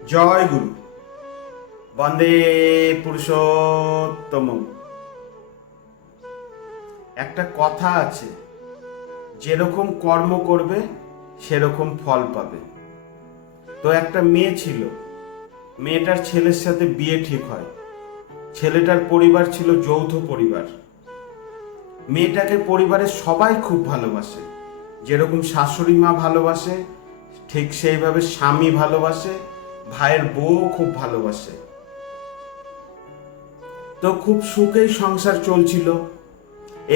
জয় গুরু। বন্দে পুরুষোত্তম। একটা কথা আছে, যেরকম কর্ম করবে সেরকম ফল পাবে। তো একটা মেয়ে ছিল, মেয়েটার ছেলের সাথে বিয়ে ঠিক হয়। ছেলেটার পরিবার ছিল যৌথ পরিবার। মেয়েটাকে পরিবারের সবাই খুব ভালোবাসে, যেরকম শাশুড়ি মা ভালোবাসে ঠিক সেইভাবে স্বামী ভালোবাসে, ভাইয়ের বউ খুব ভালোবাসে। তো খুব সুখেই সংসার চলছিল।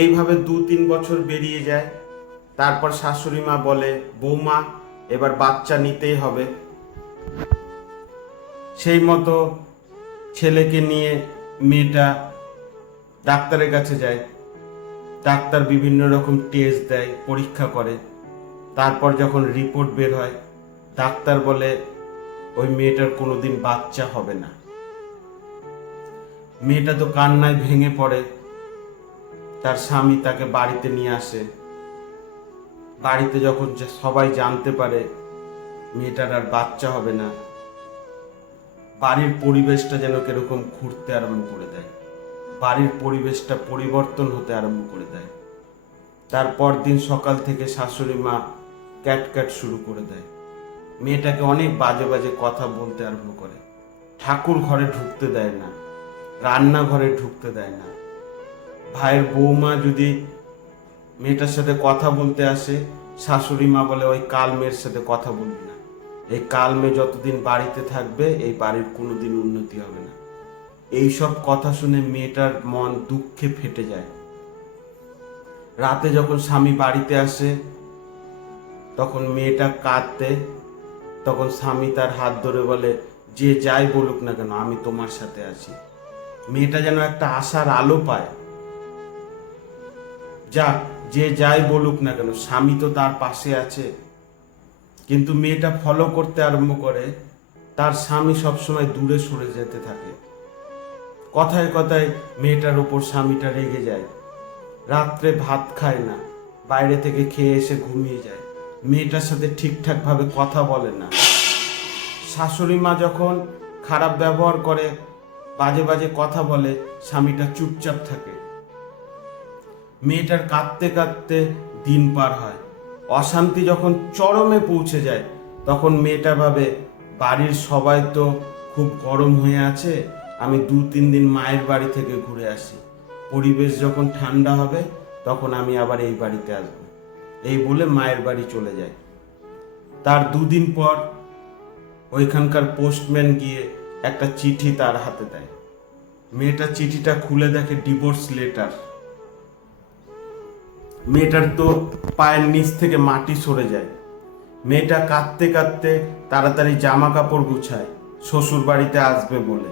এইভাবে 2-3 বছর বেরিয়ে যায়। তারপর শাশুড়ি মা বলে, বৌমা এবার বাচ্চা নিতেই হবে। সেই মতো ছেলেকে নিয়ে মেয়েটা ডাক্তারের কাছে যায়। ডাক্তার বিভিন্ন রকম টেস্ট দেয়, পরীক্ষা করে। তারপর যখন রিপোর্ট বের হয়, ডাক্তার বলে ওই মেয়েটার কোনোদিন বাচ্চা হবে না। মেয়েটা তো কান্নায় ভেঙে পড়ে। তার স্বামী তাকে বাড়িতে নিয়ে আসে। বাড়িতে যখন সবাই জানতে পারে মেয়েটার আর বাচ্চা হবে না, বাড়ির পরিবেশটা যেন কিরকম ঘুরতে আরম্ভ করে দেয়। বাড়ির পরিবেশটা পরিবর্তন হতে আরম্ভ করে দেয়। তারপর দিন সকাল থেকে শাশুড়ি মা ক্যাট শুরু করে দেয়। মেয়েটাকে অনেক বাজে বাজে কথা বলতে আরম্ভ করে। ঠাকুর ঘরে ঢুকতে দেয় না, রান্নাঘরে ঢুকতে দেয় না। ভাইয়ের বৌমা যদি মেয়েটার সাথে কথা বলতে আসে, শাশুড়ি মা বলে ওই কাল মেয়ের সাথে কথা বলবি না। এই কাল মেয়ে যতদিন বাড়িতে থাকবে এই বাড়ির কোনোদিন উন্নতি হবে না। এইসব কথা শুনে মেয়েটার মন দুঃখে ফেটে যায়। রাতে যখন স্বামী বাড়িতে আসে তখন মেয়েটা কাঁদতে, তখন স্বামী তার হাত ধরে বলে, যে যাই বলুক না কেন আমি তোমার সাথে আছি। মেয়েটা যেন একটা আশার আলো পায়। যাক, যে যাই বলুক না কেন স্বামী তো তার পাশে আছে। কিন্তু মেয়েটা ফলো করতে আরম্ভ করে, তার স্বামী সবসময় দূরে সরে যেতে থাকে। কথায় কথায় মেয়েটার উপর স্বামীটা রেগে যায়। রাত্রে ভাত খায় না, বাইরে থেকে খেয়ে এসে ঘুমিয়ে যায়। মেয়েটার সাথে ঠিকঠাক ভাবে কথা বলে না। শাশুড়ি মা যখন খারাপ ব্যবহার করে, বাজে বাজে কথা বলে, স্বামীটা চুপচাপ থাকে। মেয়েটার কাঁদতে কাঁদতে দিন পার হয়। অশান্তি যখন চরমে পৌঁছে যায় তখন মেয়েটা ভাবে, বাড়ির সবাই তো খুব গরম হয়ে আছে, আমি 2-3 দিন মায়ের বাড়ি থেকে ঘুরে আসি। পরিবেশ যখন ঠান্ডা হবে তখন আমি আবার এই বাড়িতে আসবো। এই বলে মায়ের বাড়ি চলে যায়। তার 2 দিন পর ওইখানকার পোস্টম্যান গিয়ে একটা চিঠি তার হাতে দেয়। মেয়েটা চিঠিটা খুলে দেখে ডিভোর্স লেটার। মেয়েটার তো পায়ের নিচ থেকে মাটি সরে যায়। মেয়েটা কাঁদতে কাঁদতে তাড়াতাড়ি জামা কাপড় গুছায় শ্বশুর বাড়িতে আসবে বলে।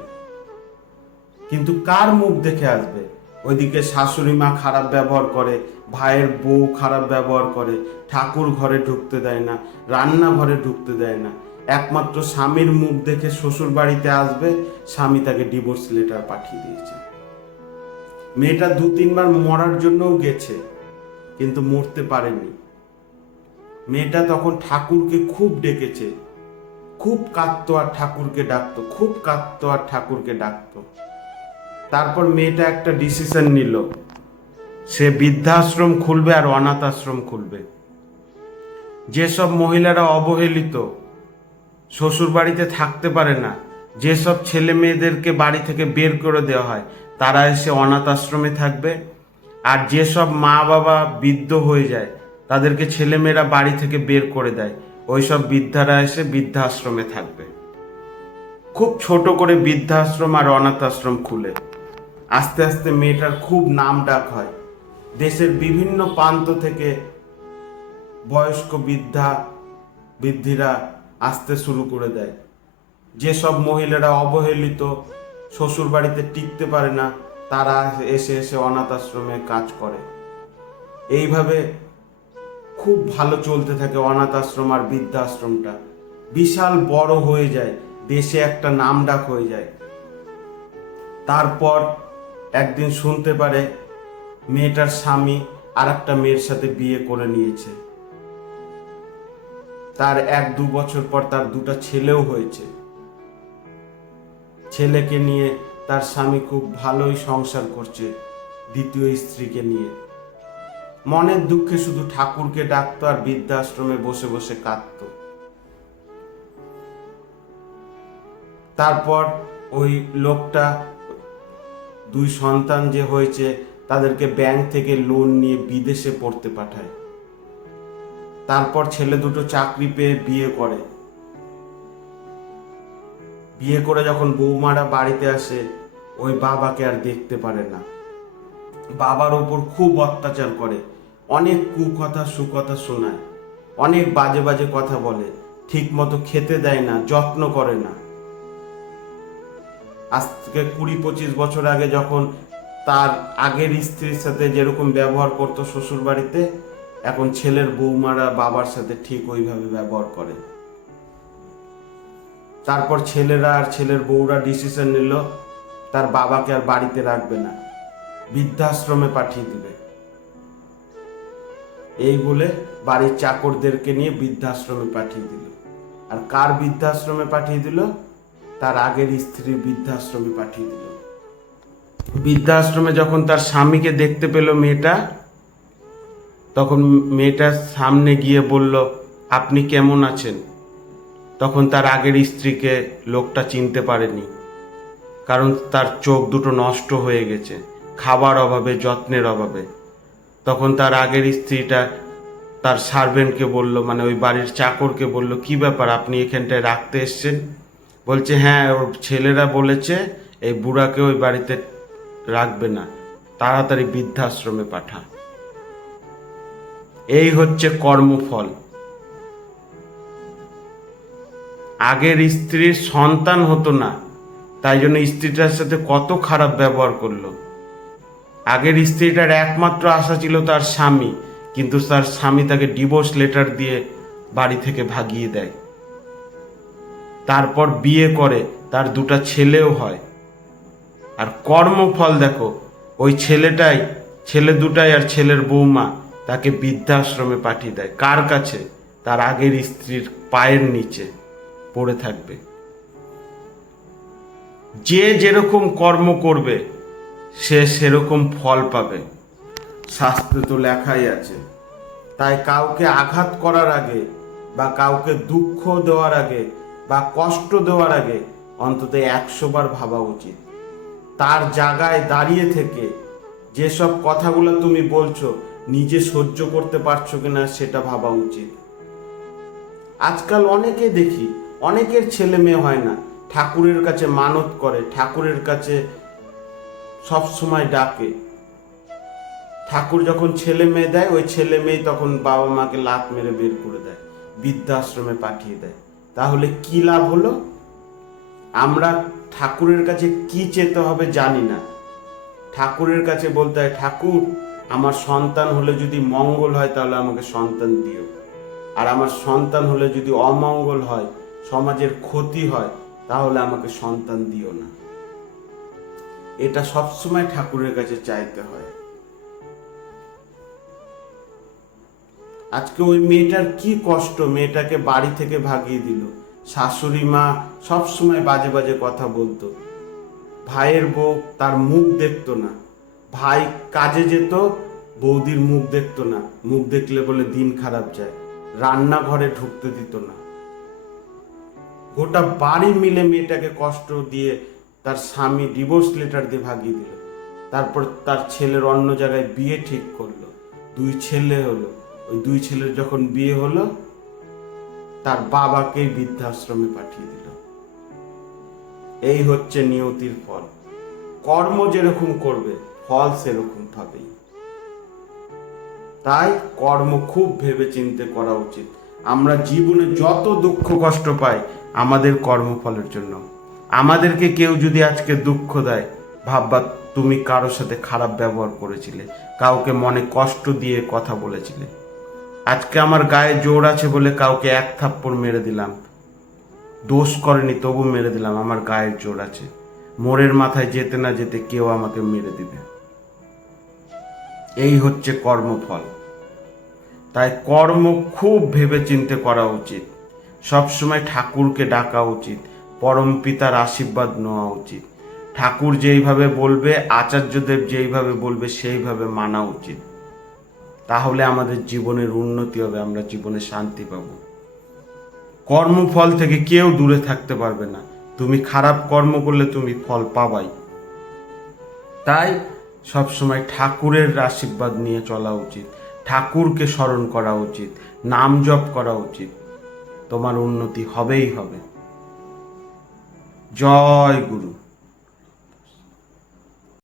কিন্তু কার মুখ দেখে আসবে? ওইদিকে শাশুড়ি মা খারাপ ব্যবহার করে, ভাইয়ের বউ খারাপ ব্যবহার করে, ঠাকুর ঘরে ঢুকতে দেয় না, রান্নাঘরে ঢুকতে দেয় না। একমাত্র স্বামীর মুখ দেখে শ্বশুর বাড়িতে আসবে, স্বামী তাকে ডিভোর্স লেটার পাঠিয়ে দিয়েছে। মেয়েটা 2-3 বার মরার জন্যও গেছে, কিন্তু মরতে পারেনি। মেয়েটা তখন ঠাকুরকে খুব ডেকেছে, খুব কাঁদতো আর ঠাকুরকে ডাকতো, খুব কাঁদতো আর ঠাকুরকে ডাকতো। তারপর মেয়েটা একটা ডিসিশন নিল, সে বৃদ্ধাশ্রম খুলবে আর অনাথ আশ্রম খুলবে। যেসব মহিলারা অবহেলিত, শ্বশুর বাড়িতে থাকতে পারে না, যেসব ছেলে মেয়েদেরকে বাড়ি থেকে বের করে দেওয়া হয়, তারা এসে অনাথ আশ্রমে থাকবে। আর যেসব মা বাবা বৃদ্ধ হয়ে যায়, তাদেরকে ছেলেমেয়েরা বাড়ি থেকে বের করে দেয়, ওইসব বৃদ্ধারা এসে বৃদ্ধাশ্রমে থাকবে। খুব ছোট করে বৃদ্ধাশ্রম আর অনাথ আশ্রম খুলে আস্তে আস্তে মেয়েটার খুব নাম ডাক হয়। দেশের বিভিন্ন প্রান্ত থেকে বয়স্ক বৃদ্ধিরা আসতে শুরু করে দেয়। যেসব মহিলারা অবহেলিত, শ্বশুর বাড়িতে টিকতে পারে না, তারা এসে এসে অনাথ আশ্রমে কাজ করে। এইভাবে খুব ভালো চলতে থাকে অনাথ আশ্রম আর বৃদ্ধাশ্রমটা। বিশাল বড় হয়ে যায়, দেশে একটা নাম ডাক হয়ে যায়। তারপর একদিন শুনতে পারে মেয়েটার স্বামী আর একটা মেয়ের সাথে বিয়ে করে নিয়েছে। তার 1-2 বছর পর তার 2টা ছেলেও হয়েছে। ছেলেকে নিয়ে তার স্বামী খুব ভালোই সংসার করছে দ্বিতীয় স্ত্রীকে নিয়ে। মনের দুঃখে শুধু ঠাকুরকে ডাকতো আর বৃদ্ধাশ্রমে বসে বসে কাঁদতো। তারপর ওই লোকটা দুই সন্তান যে হয়েছে তাদেরকে ব্যাংক থেকে লোন নিয়ে বিদেশে পড়তে পাঠায়। তারপর ছেলে দুটো চাকরি পেয়ে বিয়ে করে। বিয়ে করে যখন বৌমারা বাড়িতে আসে, ওই বাবাকে আর দেখতে পারে না। বাবার ওপর খুব অত্যাচার করে, অনেক কুকথা সুকথা শোনায়, অনেক বাজে বাজে কথা বলে, ঠিক মতো খেতে দেয় না, যত্ন করে না। আজ থেকে 20-25 বছর আগে যখন তার আগের স্ত্রীর সাথে যেরকম ব্যবহার করতো শ্বশুর বাড়িতে, এখন ছেলের বৌমারা বাবার সাথে ঠিক ওইভাবে ব্যবহার করে। তারপর ছেলেরা আর ছেলের বউরা ডিসিশন নিল তার বাবাকে আর বাড়িতে রাখবে না, বৃদ্ধাশ্রমে পাঠিয়ে দিবে। এই বলে বাড়ির চাকরদেরকে নিয়ে বৃদ্ধাশ্রমে পাঠিয়ে দিল। আর কার বৃদ্ধাশ্রমে পাঠিয়ে দিল? তার আগের স্ত্রীর বৃদ্ধাশ্রমে পাঠিয়ে দিল। বৃদ্ধাশ্রমে যখন তার স্বামীকে দেখতে পেল মেয়েটা, তখন মেয়েটার সামনে গিয়ে বলল, আপনি কেমন আছেন? তখন তার আগের স্ত্রীকে লোকটা চিনতে পারেনি, কারণ তার চোখ দুটো নষ্ট হয়ে গেছে খাবার অভাবে, যত্নের অভাবে। তখন তার আগের স্ত্রীটা তার সার্ভেন্টকে বলল, মানে ওই বাড়ির চাকরকে বলল, কি ব্যাপার, আপনি এখানটায় রাখতে এসছেন? বলছে, হ্যাঁ, ওর ছেলেরা বলেছে এই বুড়াকে ওই বাড়িতে রাখবে না, তাড়াতাড়ি বৃদ্ধাশ্রমে পাঠা। এই হচ্ছে কর্মফল। আগের স্ত্রীর সন্তান হতো না, তাই জন্য স্ত্রীটার সাথে কত খারাপ ব্যবহার করলো। আগের স্ত্রীটার একমাত্র আশা ছিল তার স্বামী, কিন্তু তার স্বামী তাকে ডিভোর্স লেটার দিয়ে বাড়ি থেকে ভাগিয়ে দেয়। তারপর বিয়ে করে, তার দুটো ছেলেও হয়। আর কর্মফল দেখো, ওই ছেলে দুটাই আর ছেলের বৌমা তাকে বৃদ্ধাশ্রমে পাঠিয়ে দেয়। কার কাছে? তার আগের স্ত্রীর পায়ের নিচে পড়ে থাকবে। যে যেরকম কর্ম করবে সে সেরকম ফল পাবে, শাস্ত্রে তো লেখাই আছে। তাই কাউকে আঘাত করার আগে বা কাউকে দুঃখ দেওয়ার আগে বা কষ্ট দেওয়ার আগে অন্তত 100 বার ভাবা উচিত। তার জায়গায় দাঁড়িয়ে থেকে যেসব কথাগুলো তুমি বলছো নিজে সহ্য করতে পারছো কিনা সেটা ভাবা উচিত। আজকাল অনেকে দেখি, অনেকের ছেলে মেয়ে হয় না, ঠাকুরের কাছে মানত করে, ঠাকুরের কাছে সব সময় ডাকে। ঠাকুর যখন ছেলে মেয়ে দেয়, ওই ছেলে মেয়ে তখন বাবা মাকে লাত মেরে বের করে দেয়, বৃদ্ধাশ্রমে পাঠিয়ে দেয়। তাহলে কি লাভ হলো? আমরা ঠাকুরের কাছে কি চেতে হবে জানি না। ঠাকুরের কাছে বলতে হয়, ঠাকুর আমার সন্তান হলে যদি মঙ্গল হয় তাহলে আমাকে সন্তান দিও, আর আমার সন্তান হলে যদি অমঙ্গল হয়, সমাজের ক্ষতি হয়, তাহলে আমাকে সন্তান দিও না। এটা সবসময় ঠাকুরের কাছে চাইতে হয়। আজকে ওই মেয়েটার কি কষ্ট, মেয়েটাকে বাড়ি থেকে ভাগিয়ে দিল। শাশুড়ি মা সবসময় বাজে বাজে কথা বলতো, ভাইয়ের বউ তার মুখ দেখতো না, ভাই কাজে যেত, বৌদির মুখ দেখতো না, মুখ দেখলে বলে দিন খারাপ যায়, রান্নাঘরে ঢুকতে দিত না। গোটা বাড়ি মিলে মেয়েটাকে কষ্ট দিয়ে তার স্বামী ডিভোর্স লেটার দিয়ে ভাগিয়ে দিল। তারপর তার ছেলের অন্য জায়গায় বিয়ে ঠিক করলো, 2 ছেলে হলো। ওই 2 ছেলের যখন বিয়ে হলো, তার বাবাকে বৃদ্ধাশ্রমে পাঠিয়ে দিল। এই হচ্ছে নিয়তির ফল। কর্ম যেরকম করবে ফল সেরকম পাবেই। তাই কর্ম খুব ভেবে চিন্তে করা উচিত। আমরা জীবনে যত দুঃখ কষ্ট পাই আমাদের কর্মফলের জন্য। আমাদেরকে কেউ যদি আজকে দুঃখ দেয়, ভাববা তুমি কারোর সাথে খারাপ ব্যবহার করেছিলে, কাউকে মনে কষ্ট দিয়ে কথা বলেছিলে। আজকে আমার গায়ে জোর আছে বলে কাউকে 1 থাপ্পড় মেরে দিলাম, দোষ করেনি তবু মেরে দিলাম, আমার গায়ের জোর আছে। মোড়ের মাথায় যেতে না যেতে কেউ আমাকে মেরে দিবে। এই হচ্ছে কর্মফল। তাই কর্ম খুব ভেবে চিন্তে করা উচিত। সবসময় ঠাকুরকে ডাকা উচিত, পরম পিতার আশীর্বাদ নেওয়া উচিত। ঠাকুর যেইভাবে বলবে, আচার্যদেব যেইভাবে বলবে সেইভাবে মানা উচিত। তাহলে আমাদের জীবনের উন্নতি হবে, আমরা জীবনে শান্তি পাব। কর্মফল থেকে কেউ দূরে থাকতে পারবে না। তুমি খারাপ কর্ম করলে তুমি ফল পাবাই। তাই সবসময় ঠাকুরের আশীর্বাদ নিয়ে চলা উচিত, ঠাকুরকে স্মরণ করা উচিত, নাম জপ করা উচিত। তোমার উন্নতি হবেই হবে। জয় গুরু।